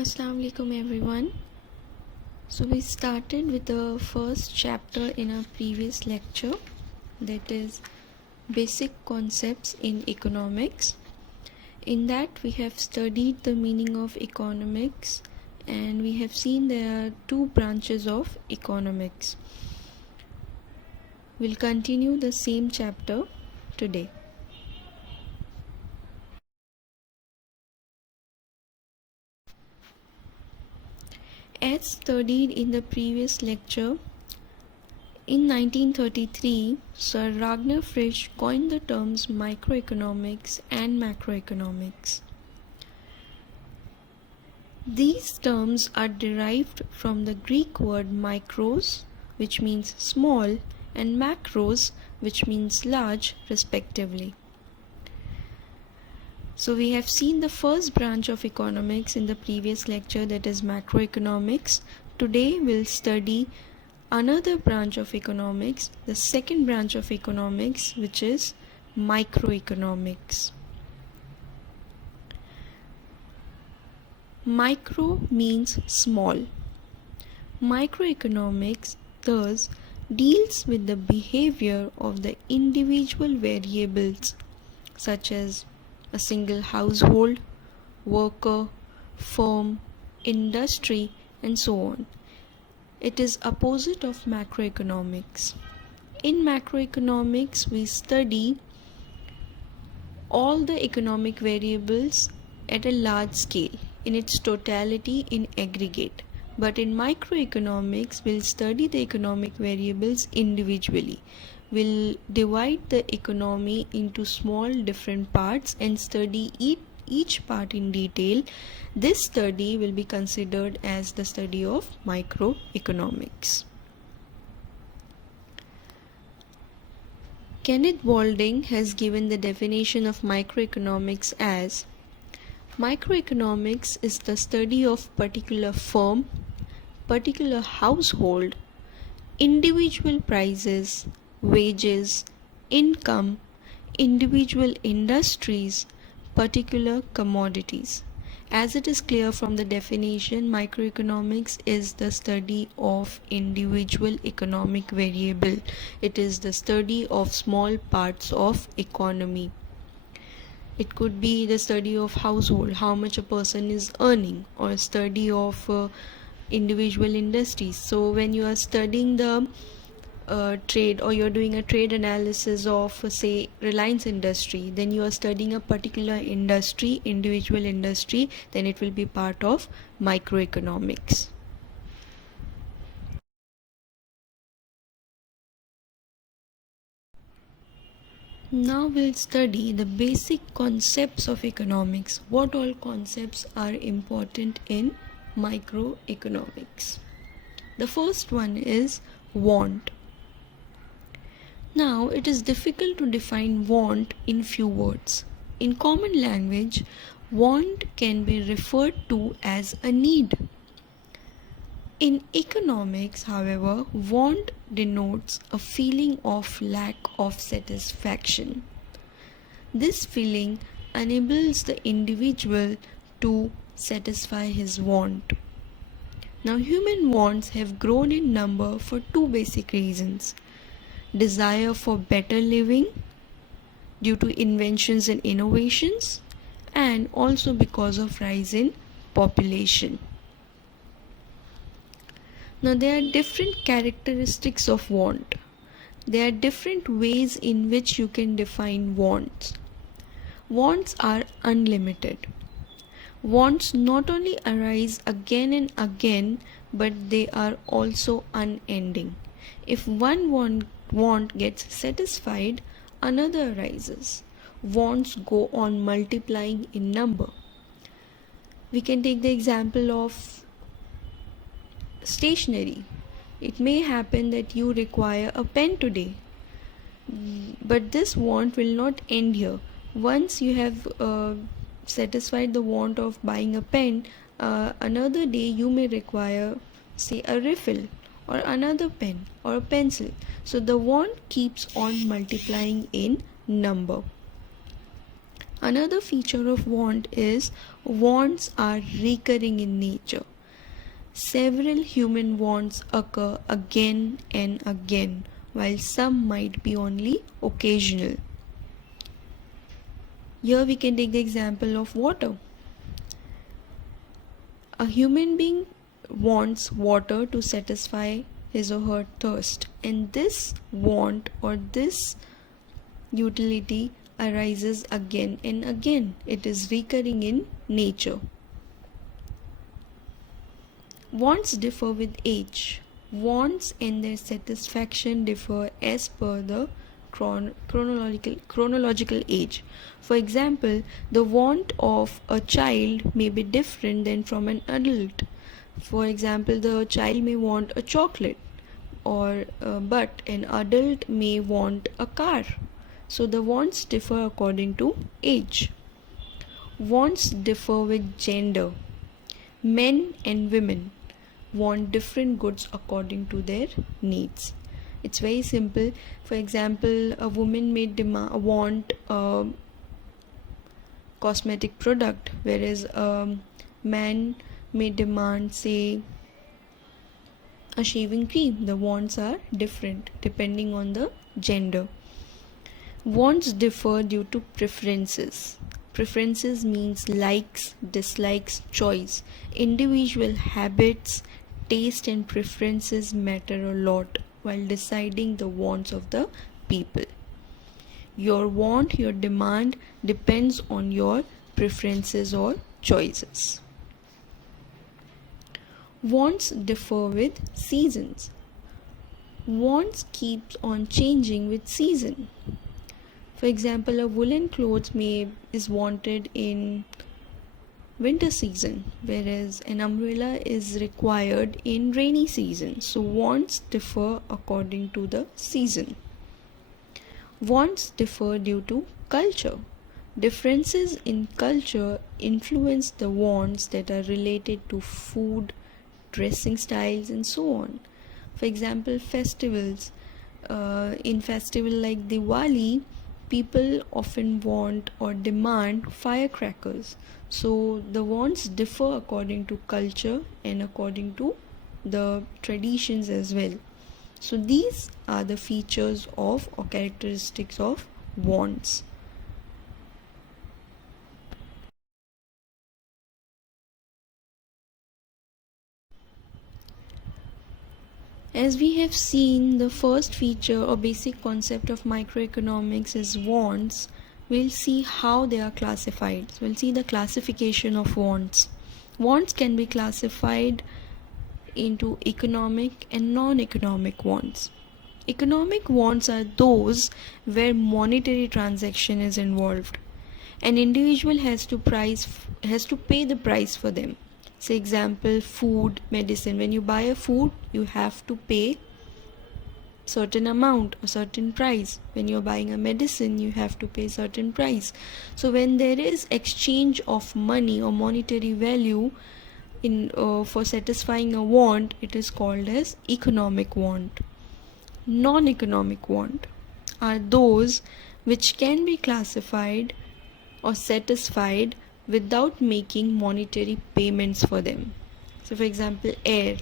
Assalamu alaikum everyone. So we started with the first chapter in our previous lecture, that is basic concepts in economics. In that we have studied the meaning of economics and we have seen there are two branches of economics. We'll continue the same chapter today. As studied in the previous lecture, in 1933, Sir Ragnar Frisch coined the terms microeconomics and macroeconomics. These terms are derived from the Greek word mikros, which means small, and macros, which means large, respectively. So we have seen the first branch of economics in the previous lecture, that is macroeconomics. Today we'll study another branch of economics, the second branch of economics, which is microeconomics. Micro means small. Microeconomics thus deals with the behavior of the individual variables such as a single household, worker, firm, industry, and so on. It is opposite of macroeconomics. In macroeconomics, we study all the economic variables at a large scale, in its totality, in aggregate. But in microeconomics, we'll study the economic variables individually. We'll divide the economy into small different parts and study each part in detail. This study will be considered as the study of microeconomics. Kenneth Boulding has given the definition of microeconomics as: microeconomics is the study of particular firm, particular household, individual prices, wages, income, individual industries, particular commodities. As it is clear from the definition, microeconomics is the study of individual economic variable. It is the study of small parts of economy. It could be the study of household, how much a person is earning, or study of individual industries. So when you are studying the trade, or you're doing a trade analysis of say Reliance industry, then you are studying a particular industry, individual industry, then it will be part of microeconomics. Now we'll study the basic concepts of economics. What all concepts are important in microeconomics? The first one is want. Now, it is difficult to define want in few words. In common language, want can be referred to as a need. In economics, however, want denotes a feeling of lack of satisfaction. This feeling enables the individual to satisfy his want. Now, human wants have grown in number for two basic reasons: desire for better living due to inventions and innovations, and also because of rise in population. Now there are different characteristics of want. There are different ways in which you can define wants. Wants are unlimited. Wants not only arise again and again, but they are also unending. If one want gets satisfied, another arises. Wants go on multiplying in number. We can take the example of stationery. It may happen that you require a pen today, but this want will not end here. Once you have satisfied the want of buying a pen, another day you may require, say, a refill, or another pen, or a pencil. So the want keeps on multiplying in number. Another feature of want is wants are recurring in nature. Several human wants occur again and again, while some might be only occasional. Here we can take the example of water. A human being wants water to satisfy his or her thirst, and this want or this utility arises again and again. It is recurring in nature. Wants differ with age. Wants and their satisfaction differ as per the chronological age. For example, the want of a child may be different than from an adult. For example, the child may want a chocolate, but an adult may want a car. So the wants differ according to age. Wants differ with gender. Men and women want different goods according to their needs. It's very simple. For example, a woman may want a cosmetic product, whereas a man may demand, say, a shaving cream. The wants are different depending on the gender. Wants differ due to preferences. Preferences means likes, dislikes, choice. Individual habits, taste and preferences matter a lot while deciding the wants of the people. Your want, your demand depends on your preferences or choices. Wants differ with seasons. Wants keeps on changing with season. For example, a woolen clothes is wanted in winter season, whereas an umbrella is required in rainy season. So wants differ according to the season. Wants differ due to culture. Differences in culture influence the wants that are related to food, dressing styles, and so on. For example, festivals. In festival like Diwali, people often want or demand firecrackers. So the wants differ according to culture and according to the traditions as well. So these are the features of or characteristics of wants. As we have seen, the first feature or basic concept of microeconomics is wants. We'll see how they are classified. So we'll see the classification of wants. Wants can be classified into economic and non-economic wants. Economic wants are those where monetary transaction is involved. An individual has to pay the price for them. Say example, food, medicine. When you buy a food, you have to pay certain amount or certain price. When you're buying a medicine, you have to pay certain price. So when there is exchange of money or monetary value for satisfying a want, it is called as economic want. Non-economic want are those which can be classified or satisfied without making monetary payments for them. So for example, air,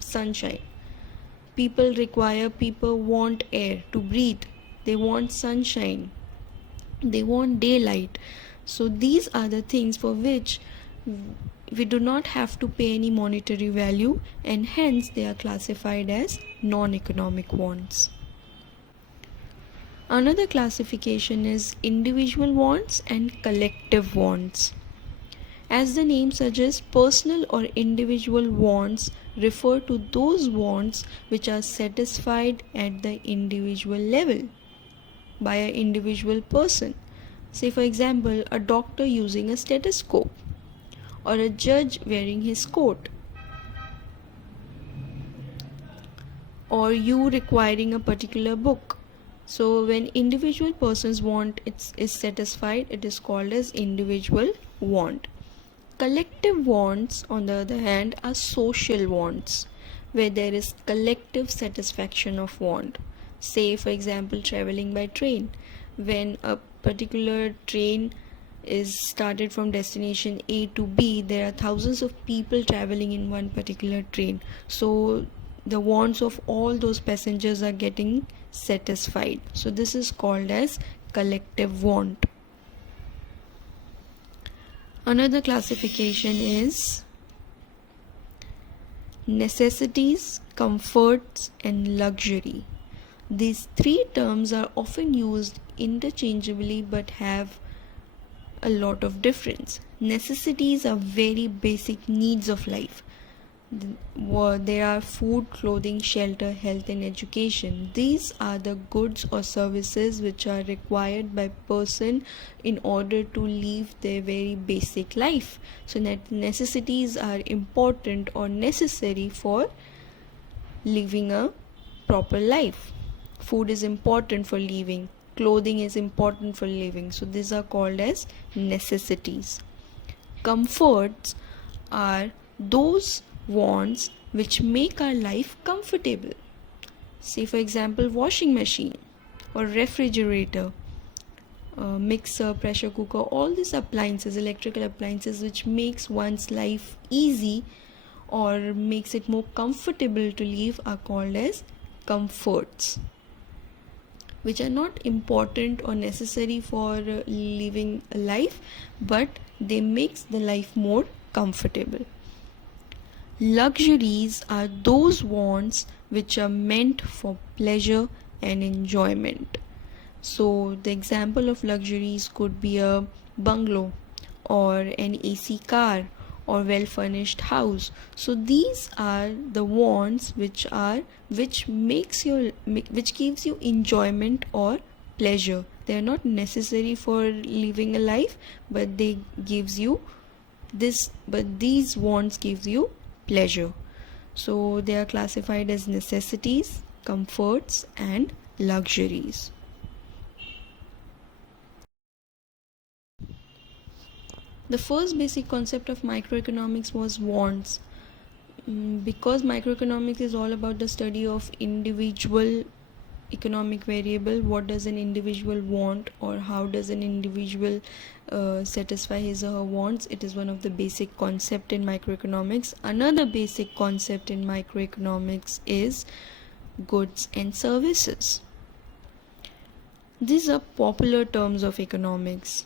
sunshine. People want air to breathe. They want sunshine. They want daylight. So these are the things for which we do not have to pay any monetary value, and hence they are classified as non-economic wants. Another classification is individual wants and collective wants. As the name suggests, personal or individual wants refer to those wants which are satisfied at the individual level by an individual person. Say for example, a doctor using a stethoscope, or a judge wearing his coat, or you requiring a particular book. So when individual person's want is satisfied, it is called as individual want. Collective wants, on the other hand, are social wants, where there is collective satisfaction of want. Say for example, traveling by train. When a particular train is started from destination A to B, there are thousands of people traveling in one particular train. So the wants of all those passengers are getting satisfied. So this is called as collective want. Another classification is necessities, comforts, and luxury. These three terms are often used interchangeably but have a lot of difference. Necessities are very basic needs of life. There are food, clothing, shelter, health, and education. These are the goods or services which are required by person in order to live their very basic life. So necessities are important or necessary for living a proper life. Food is important for living. Clothing is important for living. So these are called as necessities. Comforts are those wants which make our life comfortable. Say for example, washing machine or refrigerator, mixer, pressure cooker, all these appliances, electrical appliances which makes one's life easy or makes it more comfortable to live are called as comforts, which are not important or necessary for living a life, but they makes the life more comfortable. Luxuries are those wants which are meant for pleasure and enjoyment. So the example of luxuries could be a bungalow or an AC car or well furnished house. So these are the wants which gives you enjoyment or pleasure. They are not necessary for living a life, but these wants gives you pleasure. So they are classified as necessities, comforts, and luxuries. The first basic concept of microeconomics was wants. Because microeconomics is all about the study of individual economic variable, what does an individual want or how does an individual satisfy his or her wants. It is one of the basic concept in microeconomics. Another basic concept in microeconomics is goods and services. These are popular terms of economics.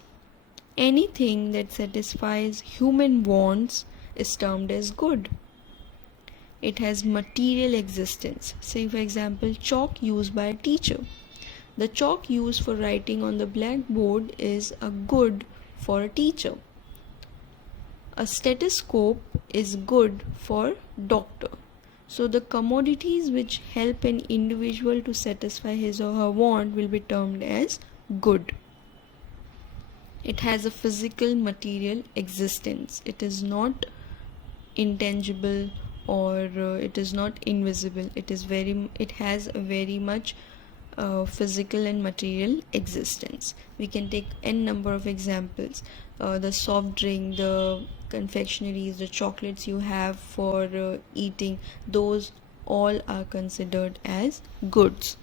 Anything that satisfies human wants is termed as good. It has material existence. Say for example, chalk used by a teacher. The chalk used for writing on the blackboard is a good for a teacher. A stethoscope is good for doctor. So the commodities which help an individual to satisfy his or her want will be termed as good. It has a physical material existence. It is not intangible or it is not invisible. It has a very much physical and material existence. We can take n number of examples. The soft drink, the confectionaries, the chocolates you have for eating, those all are considered as goods.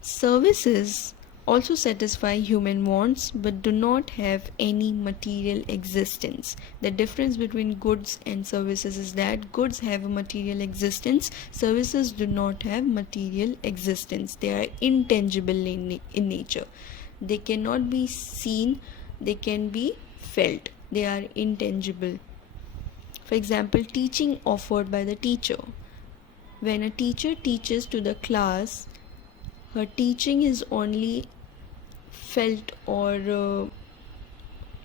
Services also satisfy human wants but do not have any material existence. The difference between goods and services is that goods have a material existence, services do not have material existence. They are intangible in nature. They cannot be seen, they can be felt. They are intangible. For example, teaching offered by the teacher. When a teacher teaches to the class, her teaching is only felt or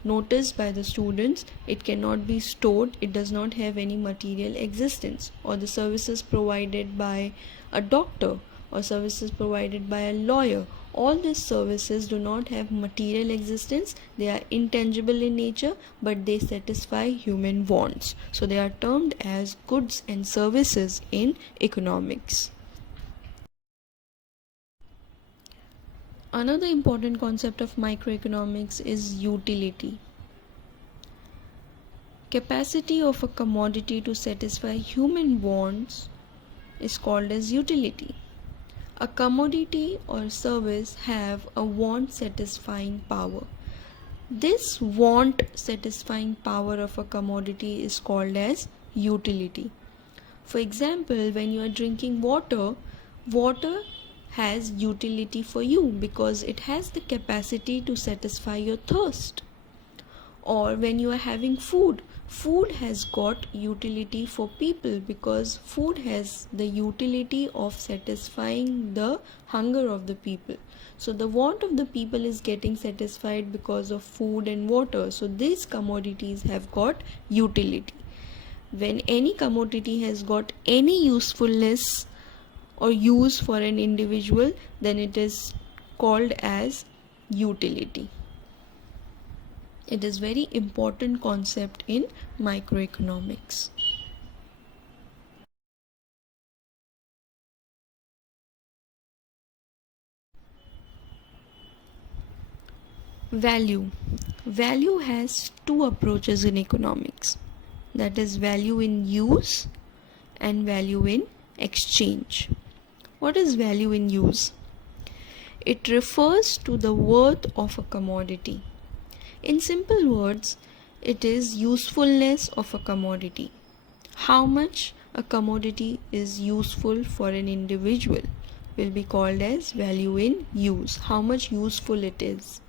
noticed by the students. It cannot be stored. It does not have any material existence. Or the services provided by a doctor or services provided by a lawyer. All these services do not have material existence. They are intangible in nature, but they satisfy human wants. So they are termed as goods and services in economics. Another important concept of microeconomics is utility. Capacity of a commodity to satisfy human wants is called as utility. A commodity or service have a want satisfying power. This want satisfying power of a commodity is called as utility. For example, when you are drinking water, water has utility for you because it has the capacity to satisfy your thirst. Or when you are having food, food has got utility for people because food has the utility of satisfying the hunger of the people. So the want of the people is getting satisfied because of food and water. So these commodities have got utility. When any commodity has got any usefulness or use for an individual, then it is called as utility. It is very important concept in microeconomics. Value. Value has two approaches in economics. That is value in use and value in exchange. What is value in use? It refers to the worth of a commodity. In simple words, it is usefulness of a commodity. How much a commodity is useful for an individual will be called as value in use. How much useful it is.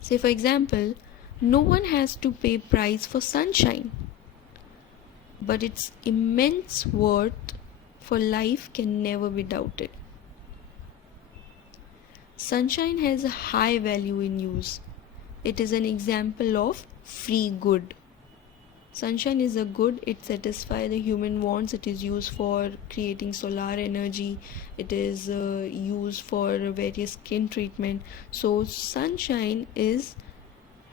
Say for example, no one has to pay price for sunshine, but its immense worth for life can never be doubted. Sunshine has a high value in use. It is an example of free good. Sunshine is a good, it satisfies the human wants, it is used for creating solar energy, it is used for various skin treatment. So sunshine is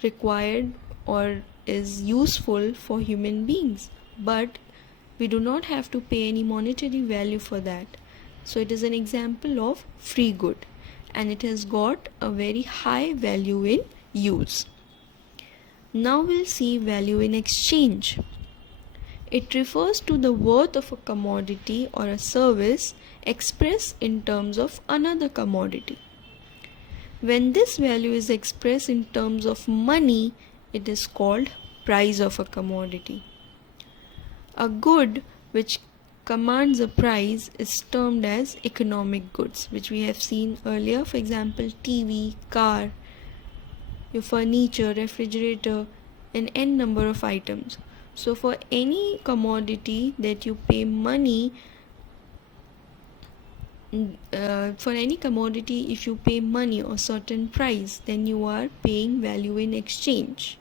required or is useful for human beings, but we do not have to pay any monetary value for that. So it is an example of free good and it has got a very high value in use. Now we'll see value in exchange. It refers to the worth of a commodity or a service expressed in terms of another commodity. When this value is expressed in terms of money, it is called price of a commodity. A good which commands a price is termed as economic goods, which we have seen earlier. For example, TV, car, your furniture, refrigerator, and n number of items. So for any commodity that you pay money, for any commodity if you pay money or certain price, then you are paying value in exchange.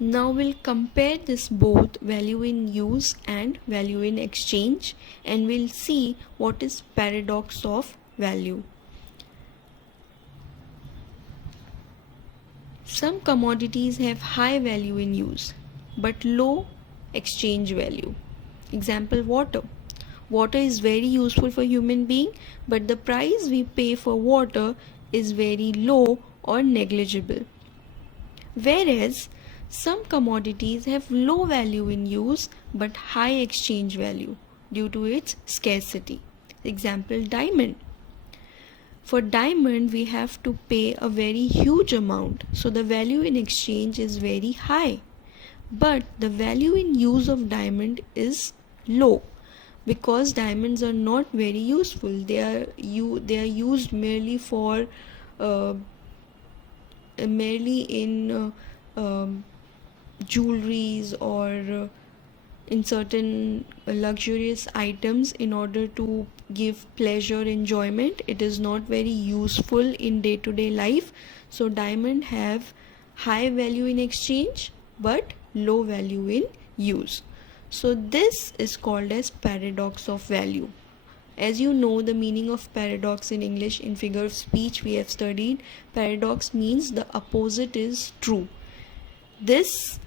Now we'll compare this both value in use and value in exchange, and we'll see what is paradox of value. Some commodities have high value in use but low exchange value. Example, water. Water is very useful for human being, but the price we pay for water is very low or negligible. Whereas some commodities have low value in use but high exchange value due to its scarcity. Example, diamond. For diamond we have to pay a very huge amount, so the value in exchange is very high. But the value in use of diamond is low because diamonds are not very useful. They are used merely for merely in jewelries or in certain luxurious items in order to give pleasure, enjoyment. It is not very useful in day-to-day life. So diamond have high value in exchange but low value in use. So this is called as paradox of value. As you know, the meaning of paradox in English, in figure of speech we have studied, paradox means the opposite is true. This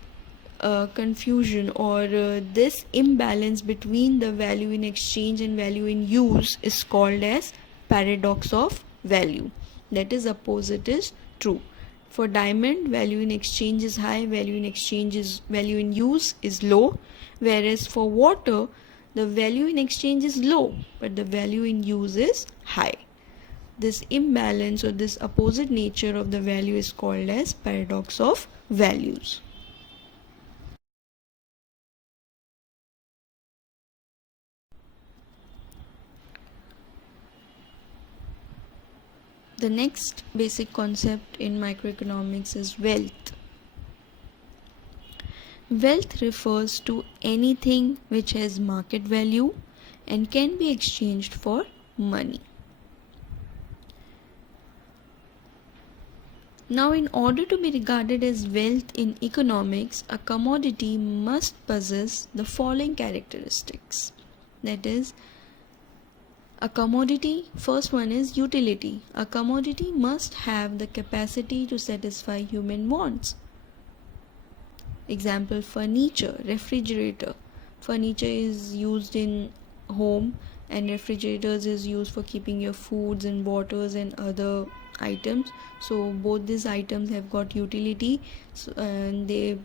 confusion or this imbalance between the value in exchange and value in use is called as paradox of value. That is, opposite is true. For diamond, value in exchange is high, value in use is low, whereas for water the value in exchange is low, but the value in use is high. This imbalance or this opposite nature of the value is called as paradox of values. The next basic concept in microeconomics is wealth. Wealth refers to anything which has market value and can be exchanged for money. Now, in order to be regarded as wealth in economics, a commodity must possess the following characteristics. That is, a commodity, first one is utility. A commodity must have the capacity to satisfy human wants. Example, furniture, refrigerator. Furniture is used in home and refrigerators is used for keeping your foods and waters and other items. So both these items have got utility, and they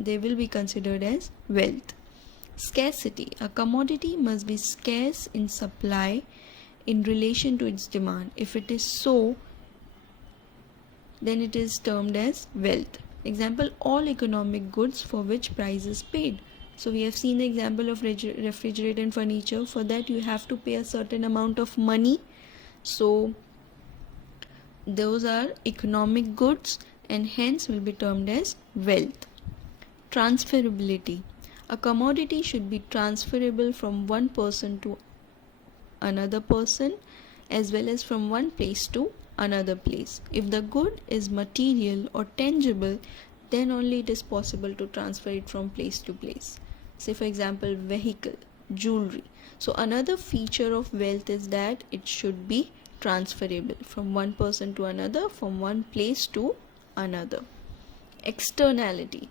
will be considered as wealth. Scarcity. A commodity must be scarce in supply in relation to its demand. If it is so, then it is termed as wealth. Example, all economic goods for which price is paid. So we have seen the example of refrigerator and furniture. For that you have to pay a certain amount of money. So those are economic goods and hence will be termed as wealth. Transferability. A commodity should be transferable from one person to another person as well as from one place to another place. If the good is material or tangible, then only it is possible to transfer it from place to place. Say for example, vehicle, jewelry. So another feature of wealth is that it should be transferable from one person to another, from one place to another. Externality.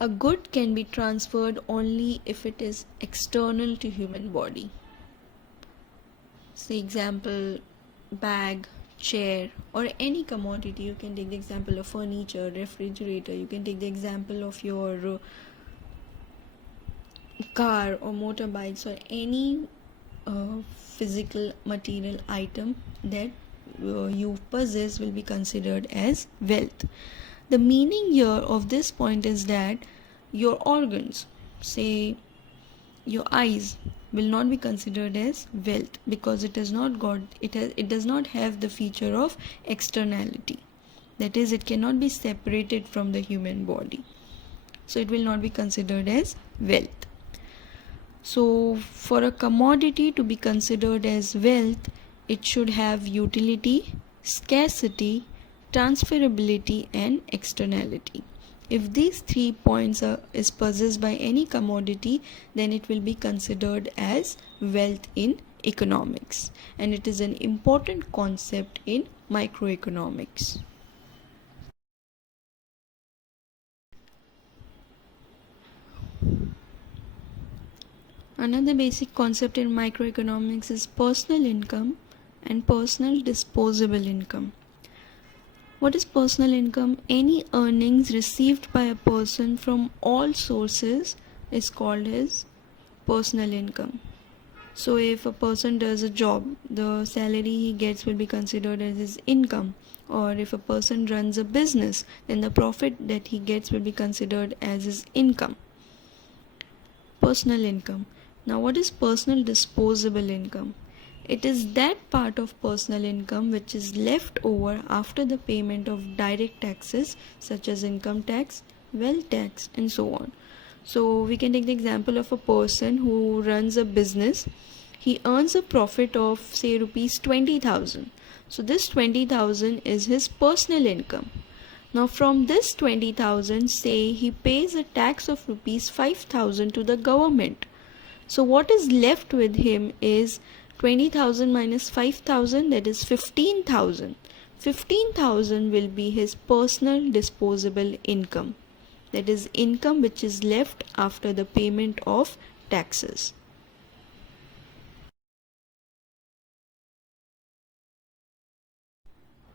A good can be transferred only if it is external to human body. Say example, bag, chair, or any commodity. You can take the example of furniture, refrigerator. You can take the example of your car or motorbikes or any physical material item that you possess will be considered as wealth. The meaning here of this point is that your organs, say your eyes, will not be considered as wealth because it does not have the feature of externality. That is, it cannot be separated from the human body. So it will not be considered as wealth. So for a commodity to be considered as wealth, it should have utility, scarcity, transferability and externality. If these 3 points is possessed by any commodity, then it will be considered as wealth in economics, and it is an important concept in microeconomics. Another basic concept in microeconomics is personal income and personal disposable income. What is personal income? Any earnings received by a person from all sources is called as personal income. So if a person does a job, the salary he gets will be considered as his income. Or if a person runs a business, then the profit that he gets will be considered as his income. Personal income. Now what is personal disposable income? It is that part of personal income which is left over after the payment of direct taxes such as income tax, wealth tax and so on. So we can take the example of a person who runs a business. He earns a profit of say rupees 20,000. So this 20,000 is his personal income. Now from this 20,000, say he pays a tax of rupees 5,000 to the government. So what is left with him is 20,000 minus 5,000, that is 15,000. 15,000 will be his personal disposable income. That is income which is left after the payment of taxes.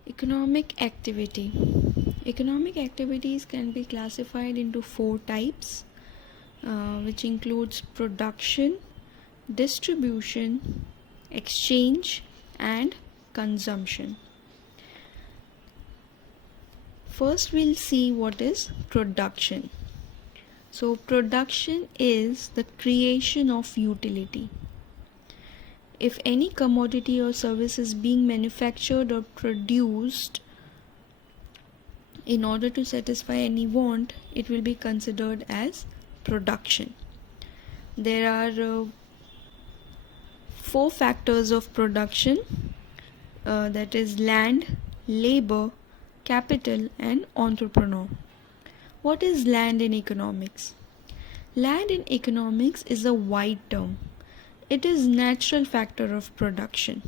Economic activity. Economic activities can be classified into 4 types, which includes production, distribution, exchange, and consumption. First, we'll see what is production. So, production is the creation of utility. If any commodity or service is being manufactured or produced in order to satisfy any want, it will be considered as production. There are 4 factors of production, that is land, labor, capital, and entrepreneur. What is land in economics? Land in economics is a wide term. It is natural factor of production.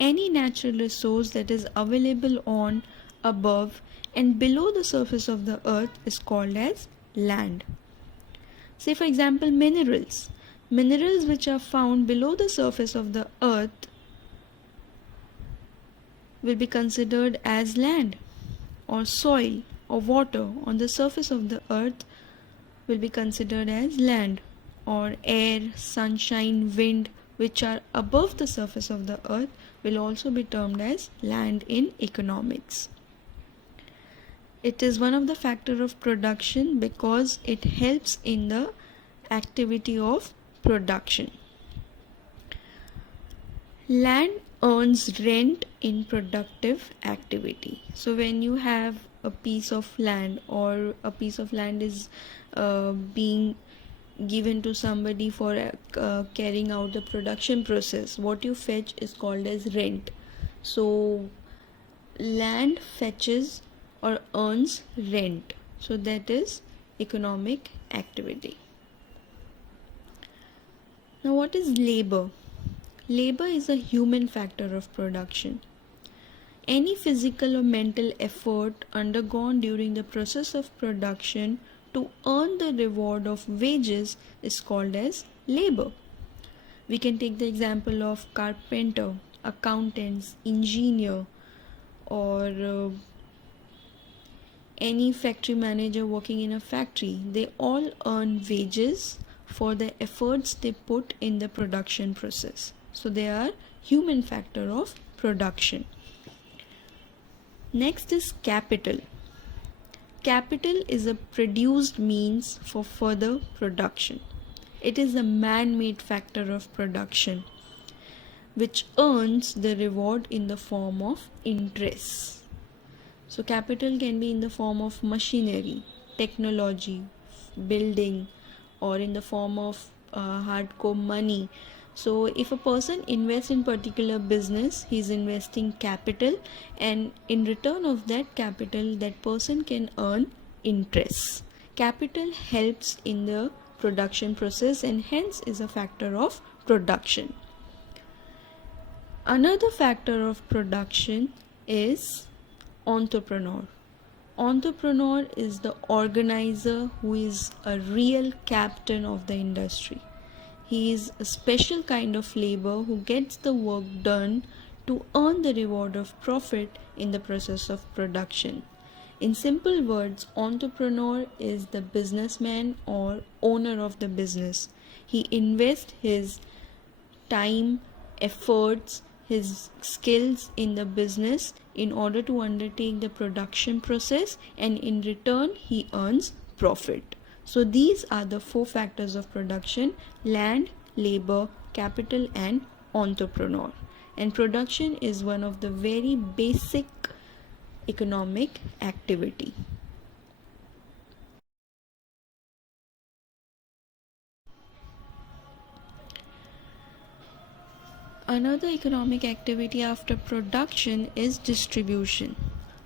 Any natural resource that is available on, above, and below the surface of the earth is called as land. Say for example minerals. Minerals which are found below the surface of the earth will be considered as land, or soil or water on the surface of the earth will be considered as land, or air, sunshine, wind which are above the surface of the earth will also be termed as land in economics. It is one of the factors of production because it helps in the activity of production. Land earns rent in productive activity. So when you have a piece of land, or a piece of land is being given to somebody for carrying out the production process, what you fetch is called as rent. So land fetches or earns rent. So that is economic activity. Now what is labor? Labor is a human factor of production. Any physical or mental effort undergone during the process of production to earn the reward of wages is called as labor. We can take the example of carpenter, accountants, engineer, or any factory manager working in a factory. They all earn wages for the efforts they put in the production process. So they are human factor of production. Next is capital. Capital is a produced means for further production. It is a man-made factor of production which earns the reward in the form of interest. So capital can be in the form of machinery, technology, building, or in the form of hardcore money. So if a person invests in particular business, he is investing capital, and in return of that capital, that person can earn interest. Capital helps in the production process and hence is a factor of production. Another factor of production is entrepreneur. Entrepreneur is the organizer who is a real captain of the industry. He is a special kind of labor who gets the work done to earn the reward of profit in the process of production. In simple words, entrepreneur is the businessman or owner of the business. He invests his time, efforts, his skills in the business in order to undertake the production process, and in return he earns profit. So these are the 4 factors of production: land, labor, capital, and entrepreneur. And production is one of the very basic economic activity. Another economic activity after production is distribution.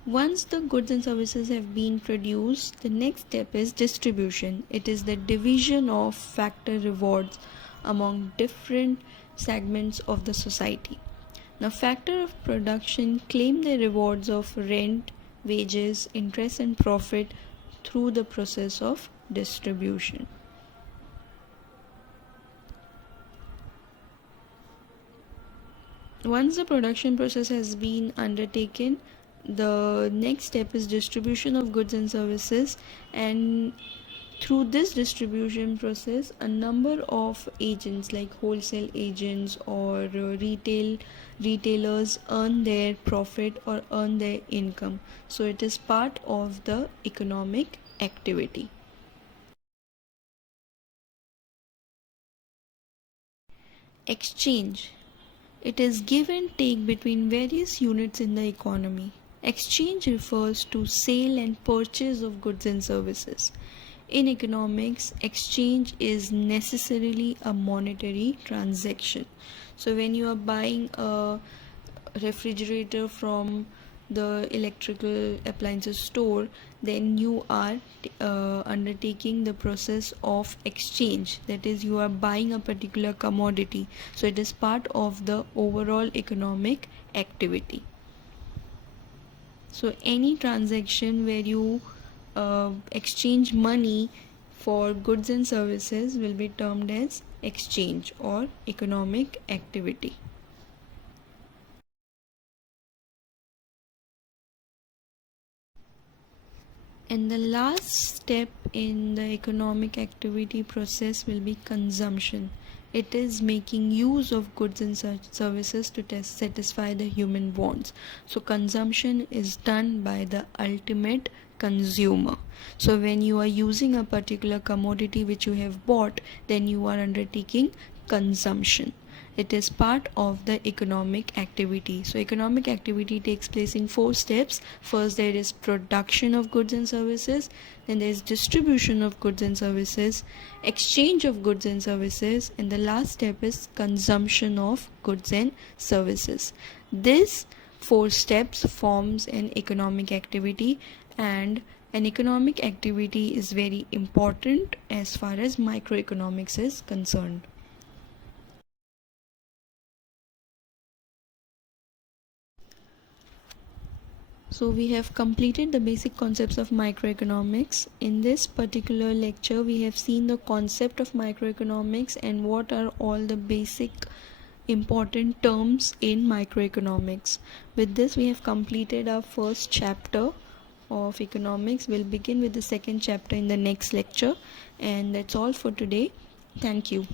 Once the goods and services have been produced, the next step is distribution. It is the division of factor rewards among different segments of the society. Now, factor of production claim the rewards of rent, wages, interest, and profit through the process of distribution. Once the production process has been undertaken, the next step is distribution of goods and services, and Through this distribution process, a number of agents like wholesale agents or retailers earn their profit or earn their income. So it is part of the economic activity. Exchange. It is give and take between various units in the economy. Exchange refers to sale and purchase of goods and services. In economics, exchange is necessarily a monetary transaction. So when you are buying a refrigerator from the electrical appliances store, then you are undertaking the process of exchange, that is, you are buying a particular commodity. So it is part of the overall economic activity. So any transaction where you exchange money for goods and services will be termed as exchange or economic activity. And the last step in the economic activity process will be consumption. It is making use of goods and services to satisfy the human wants. So consumption is done by the ultimate consumer. So when you are using a particular commodity which you have bought, then you are undertaking consumption. It is part of the economic activity. So economic activity takes place in 4 steps. First, there is production of goods and services, then there is distribution of goods and services, exchange of goods and services, and the last step is consumption of goods and services. This 4 steps forms an economic activity, and an economic activity is very important as far as microeconomics is concerned. So we have completed the basic concepts of microeconomics. In this particular lecture, we have seen the concept of microeconomics and what are all the basic important terms in microeconomics. With this, we have completed our first chapter of economics. We'll begin with the second chapter in the next lecture. And that's all for today. Thank you.